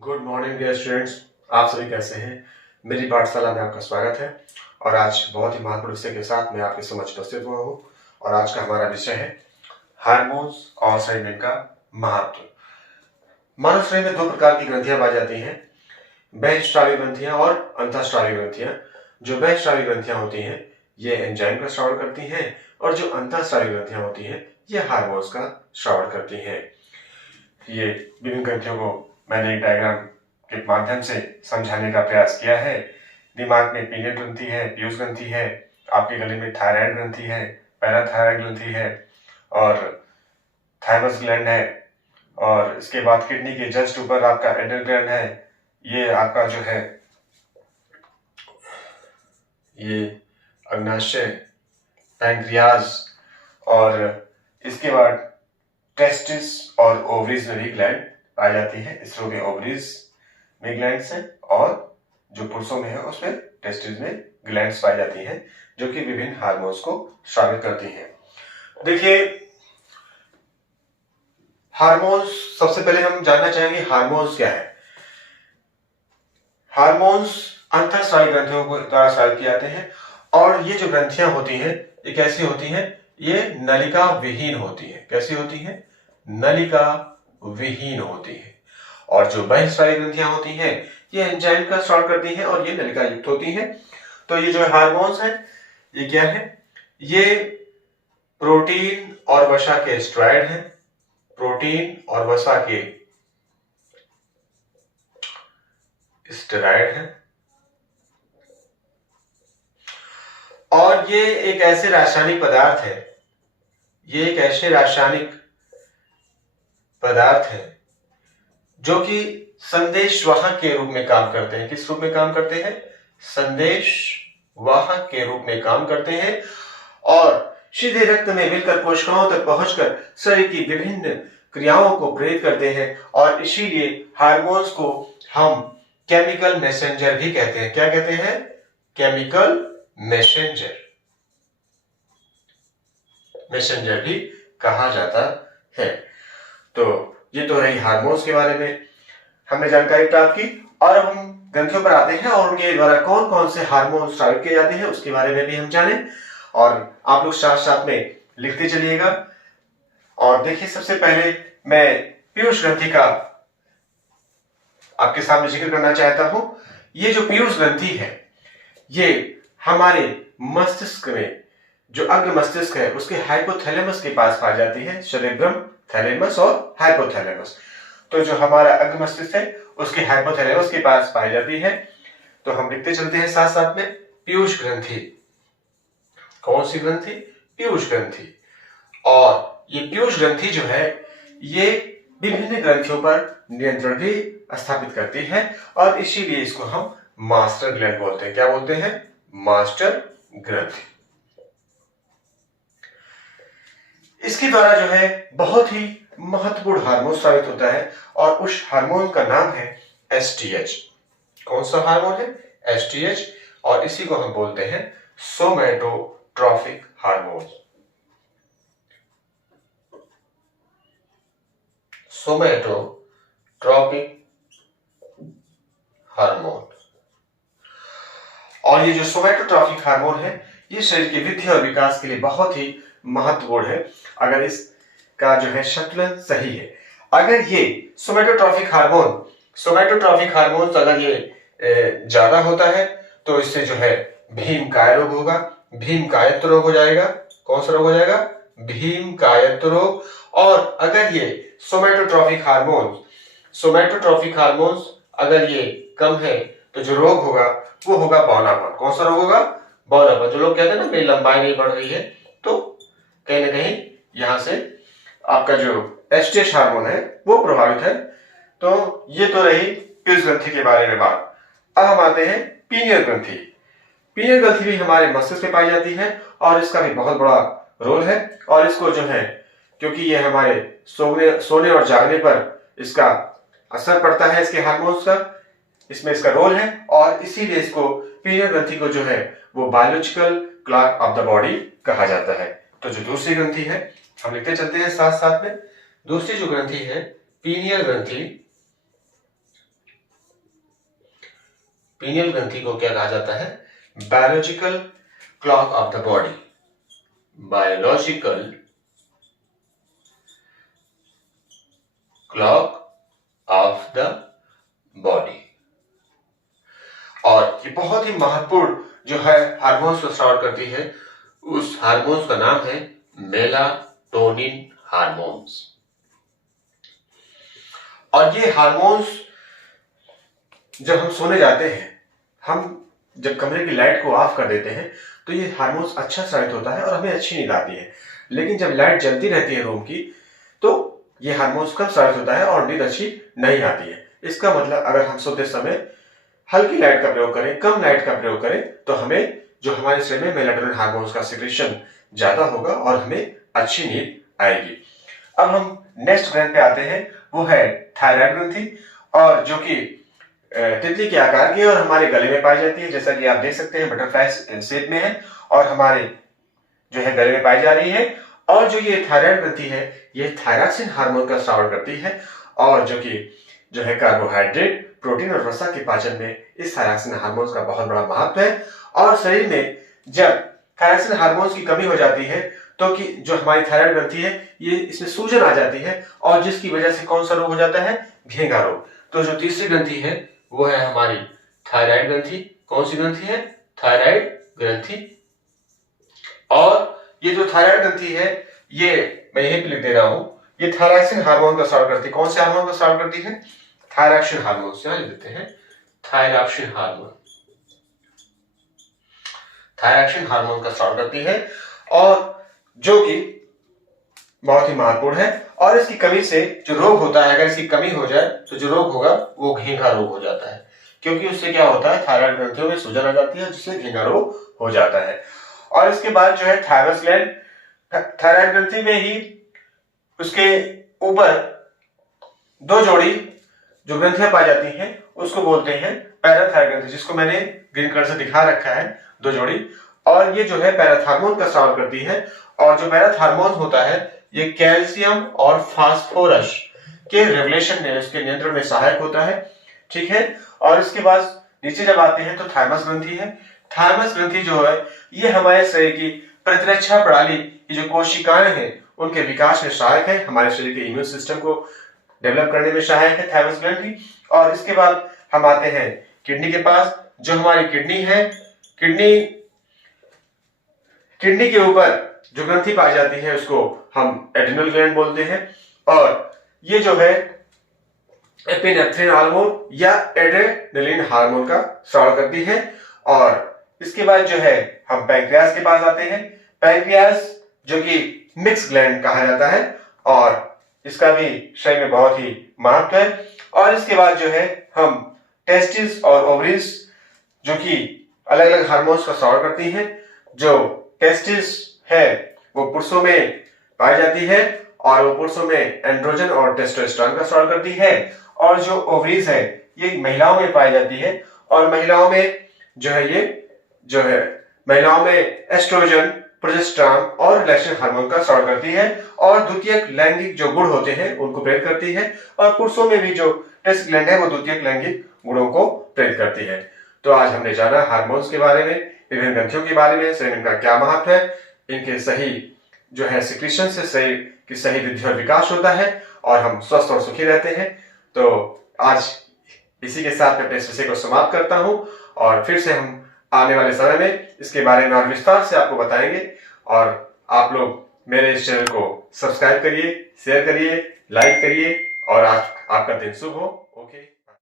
Good morning dear students. आप सभी कैसे हैं? मेरी पाठशाला में आपका स्वागत है। और आज बहुत ही महत्वपूर्ण विषय के साथ मैं आपके समक्ष उपस्थित हुआ हूँ। और आज का हमारा विषय है हार्मोन्स और शरीर में का महत्व। मानव शरीर में दो प्रकार की ग्रंथियां पाई जाती हैं, बहिःस्रावी ग्रंथियां और अंतःस्रावी ग्रंथियां। जो बहिःस्रावी ग्रंथियां होती हैं ये एंजाइम का श्रवण करती हैं, और जो अंतःस्रावी ग्रंथियां होती हैं ये हार्मोन्स का श्रवण करती हैं। ये विभिन्न ग्रंथियों को मैंने एक डायग्राम के माध्यम से समझाने का प्रयास किया है। दिमाग में पीनियल ग्रंथि है, पीयूष ग्रंथि है, आपके गले में थायराइड ग्रंथि है, पैराथायराइड ग्रंथि है और थाइमस ग्लैंड है, और इसके बाद किडनी के जस्ट ऊपर आपका एड्रिनल ग्लैंड है। ये आपका जो है ये अग्नाशय, पैंक्रियाज, और इसके बाद टेस्टिस और ओवरीज में भी ग्लैंड पाई जाती है। स्त्रियों में ओवरीज में ग्लैंड्स हैं और जो पुरुषों में है उसमें टेस्टिस में ग्लैंड्स पाई जाती हैं, जो कि विभिन्न हार्मोन्स को स्रावित करती हैं। देखिए, हार्मोन्स, सबसे पहले हम जानना चाहेंगे हार्मोन्स क्या है। हार्मोन्स अंतःस्रावी ग्रंथियों को द्वारा स्रावित किए जाते हैं, और ये जो ग्रंथियां होती हैं ये कैसी होती हैं? ये नलिका विहीन होती है। कैसी होती है? नलिका विहीन होती है। और जो बहिःस्रावी ग्रंथियां होती हैं ये एंजाइम का स्राव करती हैं और ये नलिका युक्त होती हैं। तो ये जो हार्मोन्स हैं ये क्या है? ये प्रोटीन और वसा के स्टेरॉइड हैं। प्रोटीन और वसा के स्टेरॉइड हैं, और ये एक ऐसे रासायनिक पदार्थ है, ये एक ऐसे रासायनिक पदार्थ है जो कि संदेशवाहक के रूप में काम करते हैं। किस रूप में काम करते हैं? संदेशवाहक के रूप में काम करते हैं, और सीधे रक्त में मिलकर कोशिकाओं तक पहुंचकर शरीर की विभिन्न क्रियाओं को प्रेरित करते हैं। और इसीलिए हार्मोन्स को हम केमिकल मैसेंजर भी कहते हैं। क्या कहते हैं? केमिकल मैसेंजर, मैसेंजर भी कहा जाता है। तो ये तो रही हार्मोन्स के बारे में हमने जानकारी प्राप्त की। और अब हम ग्रंथियों पर आते हैं और उनके द्वारा कौन कौन से हार्मोन स्रावित किए जाते हैं उसके बारे में भी हम जानें, और आप लोग साथ साथ में लिखते चलिएगा। और देखिए, सबसे पहले मैं पीयूष ग्रंथि का आपके सामने जिक्र करना चाहता हूं। ये जो पीयूष ग्रंथि है ये हमारे मस्तिष्क में, जो अग्र मस्तिष्क है उसके हाइपोथैलेमस के पास पाई जाती है। सेरेब्रम, थैलेमस और हाइपोथैलेमस। तो जो हमारा अग्र मस्तिष्क है उसके हाइपोथैलेमस के पास पाई जाती है। तो हम लिखते चलते हैं साथ साथ में पीयूष ग्रंथि। कौन सी ग्रंथि? पीयूष ग्रंथि। और ये पीयूष ग्रंथि जो है ये विभिन्न ग्रंथियों पर नियंत्रण भी स्थापित करती है, और इसीलिए इसको हम मास्टर ग्लैंड बोलते हैं। क्या बोलते हैं? मास्टर ग्रंथि। इसके द्वारा जो है बहुत ही महत्वपूर्ण हार्मोन स्रावित होता है, और उस हार्मोन का नाम है एसटीएच। कौन सा हार्मोन है? एसटीएच। और इसी को हम बोलते हैं सोमैटोट्रॉफिक हार्मोन। सोमैटोट्रॉपिक हार्मोन। और ये जो सोमैटोट्रॉफिक हार्मोन है ये शरीर की वृद्धि और विकास के लिए बहुत ही महत्वपूर्ण है, अगर इसका जो है संतुलन सही है। अगर ये सोमैटोट्रॉफिक हार्मोन अगर ये ज्यादा होता है तो इससे जो है भीमकाय रोग होगा, भीमकायत्व रोग हो जाएगा। कौन सा रोग हो जाएगा? भीमकायत्व रोग। और अगर ये सोमैटोट्रॉफिक हार्मोन्स अगर ये कम है तो जो रोग होगा वो होगा बौनापन। कौन सा रोग होगा? बौनापन। जो लोग कहते हैं ना मेरी लंबाई नहीं बढ़ रही है, तो कहीं ना कहीं यहां से आपका जो एस्ट्रेस हार्मोन है वो प्रभावित है। तो ये तो रही पीयूष ग्रंथि के बारे में बात। अब हम आते हैं पीनियल ग्रंथि। पीनियल ग्रंथि भी हमारे मस्तिष्क में पाई जाती है, और इसका भी बहुत बड़ा रोल है। और इसको जो है, क्योंकि ये हमारे सोने और जागने पर इसका असर पड़ता है, इसके हार्मोन्स का, इसमें इसका रोल है, और इसीलिए इसको पीनियल ग्रंथि को जो है वो biological clock of the body कहा जाता है। तो जो दूसरी ग्रंथि है हम लिखते चलते हैं साथ साथ में। दूसरी जो ग्रंथि है पीनियल ग्रंथि, पीनियल ग्रंथि को क्या कहा जाता है? Biological clock of the body. Biological clock of the body. और ये बहुत ही महत्वपूर्ण जो है हार्मोन्स को स्राव करती है, उस हार्मोन्स का नाम है मेलाटोनिन हार्मोन्स। और ये हार्मोन्स जब हम सोने जाते हैं, हम जब कमरे की लाइट को ऑफ कर देते हैं तो ये हार्मोन्स अच्छा स्रावित होता है और हमें अच्छी नींद आती है। लेकिन जब लाइट जलती रहती है रूम की तो ये हार्मोन्स कम स्रावित होता है और नींद अच्छी नहीं आती है। इसका मतलब अगर हम सोते समय हल्की लाइट का प्रयोग करें, कम लाइट का प्रयोग करें, तो हमें जो हमारे शरीर में मेलाटोनिन हार्मोन्स का सिक्रेशन ज्यादा होगा और हमें अच्छी नींद आएगी। अब हम नेक्स्ट ग्रंथ पे आते हैं, वो है थायराइड ग्रंथि, और जो कि तितली के आकार की और हमारे गले में पाई जाती है। जैसा कि आप देख सकते हैं बटरफ्लाई शेप में है और हमारे जो है गले में पाई जा रही है। और जो ये थायराइड ग्रंथि है ये थायरॉक्सिन हार्मोन का स्राव करती है, और जो है कार्बोहाइड्रेट, प्रोटीन और वसा के पाचन में इस थायरॉक्सिन हार्मोन्स का बहुत बड़ा महत्व है। और शरीर में जब थायरॉक्सिन हार्मोन्स की कमी हो जाती है तो कि जो हमारी थायराइड ग्रंथि है ये इसमें सूजन आ जाती है, और जिसकी वजह से कौन सा रोग हो जाता है? घेंघा रोग। तो जो तीसरी ग्रंथि है वो है हमारी थायराइड ग्रंथि। कौन सी ग्रंथि है? थायराइड ग्रंथि। और ये जो थायराइड ग्रंथि है ये मैं यहीं पे लिख दे रहा हूं, ये थायरॉक्सिन हार्मोन का स्राव करती है। कौन से हार्मोन का स्राव करती है? Thyroxine hormone. यहां लिख देते हैं थायरॉक्सिन हार्मोन। थायरॉक्सिन हार्मोन का स्राव करती है और जो कि बहुत ही महत्वपूर्ण है। और इसकी कमी से जो रोग होता है, अगर इसकी कमी हो जाए तो जो रोग होगा वो घेंघा रोग हो जाता है, क्योंकि उससे क्या होता है? थायराइड ग्रंथियों में सूजन आ जाती है जिससे घेंघा रोग हो जाता है। और इसके बाद जो है थायमस ग्लैंड, थायराइड ग्रंथि में ही उसके ऊपर दो जोड़ी जो ग्रंथियां पाई जाती हैं उसको बोलते हैं पैराथायराइड ग्रंथि, जिसको मैंने ग्रीन कलर से दिखा रखा है, दो जोड़ी। और ये जो है पैराथार्मोन का स्राव करती है। और जो पैराथार्मोन होता है ये कैल्शियम और फास्फोरस के रेगुलेशन में, उसके नियंत्रण में सहायक होता है। ठीक है। और इसके बाद नीचे जब आते हैं तो थाइमस ग्रंथि है। थाइमस ग्रंथि जो है ये हमारे शरीर की प्रतिरक्षा प्रणाली की जो कोशिकाएं हैं उनके विकास में सहायक है, हमारे शरीर के इम्यून सिस्टम को डेवलप करने में सहायक है थाइमस ग्रंथि। और इसके बाद हम आते हैं किडनी के पास। जो हमारी किडनी है, किडनी के ऊपर जो ग्रंथि पाई जाती है उसको हम एड्रिनल ग्लैंड बोलते हैं। और ये जो है एपिनेफ्रिन हार्मोन या एड्रेनलिन हार्मोन का स्राव करती है। और इसके बाद जो है हम पैंक्रियास के पास आते हैं। पैंक्रियास जो कि मिक्स ग्लैंड कहा जाता है और इसका भी शरीर में बहुत ही महत्व है। और इसके बाद जो है हम टेस्टिस और ओवरीज जो कि अलग अलग हार्मोन्स का स्राव करती हैं। जो टेस्टिस है वो पुरुषों में पाई जाती है और वो पुरुषों में एंड्रोजन और टेस्टोस्टेरोन का स्राव करती है। और जो ओवरीज है ये महिलाओं में पाई जाती है और महिलाओं में महिलाओं में एस्ट्रोजन, प्रोजेस्टेरॉन और रिलैक्सेशन हार्मोन का स्राव करती है और द्वितीयक लैंगिक जो गुण होते हैं उनको प्रेरित करती है। और पुरुषों में भी जो टेस्ट ग्लैंड है वो द्वितीयक लैंगिक गुणों को प्रेरित करती है। तो आज हमने जाना हार्मोन्स के बारे में, विभिन्न ग्रंथियों के बारे में, शरीर का क्या महत्व है, इनके सही जो है सिक्रीशन से शरीर की सही वृद्धि और विकास होता है और हम स्वस्थ और सुखी रहते हैं। तो आज इसी के साथ मैं अपने विषय को समाप्त करता हूं और फिर से हम आने वाले समय में इसके बारे में और विस्तार से आपको बताएंगे। और आप लोग मेरे इस चैनल को सब्सक्राइब करिए, शेयर करिए, लाइक करिए और आज आपका दिन शुभ हो। ओके।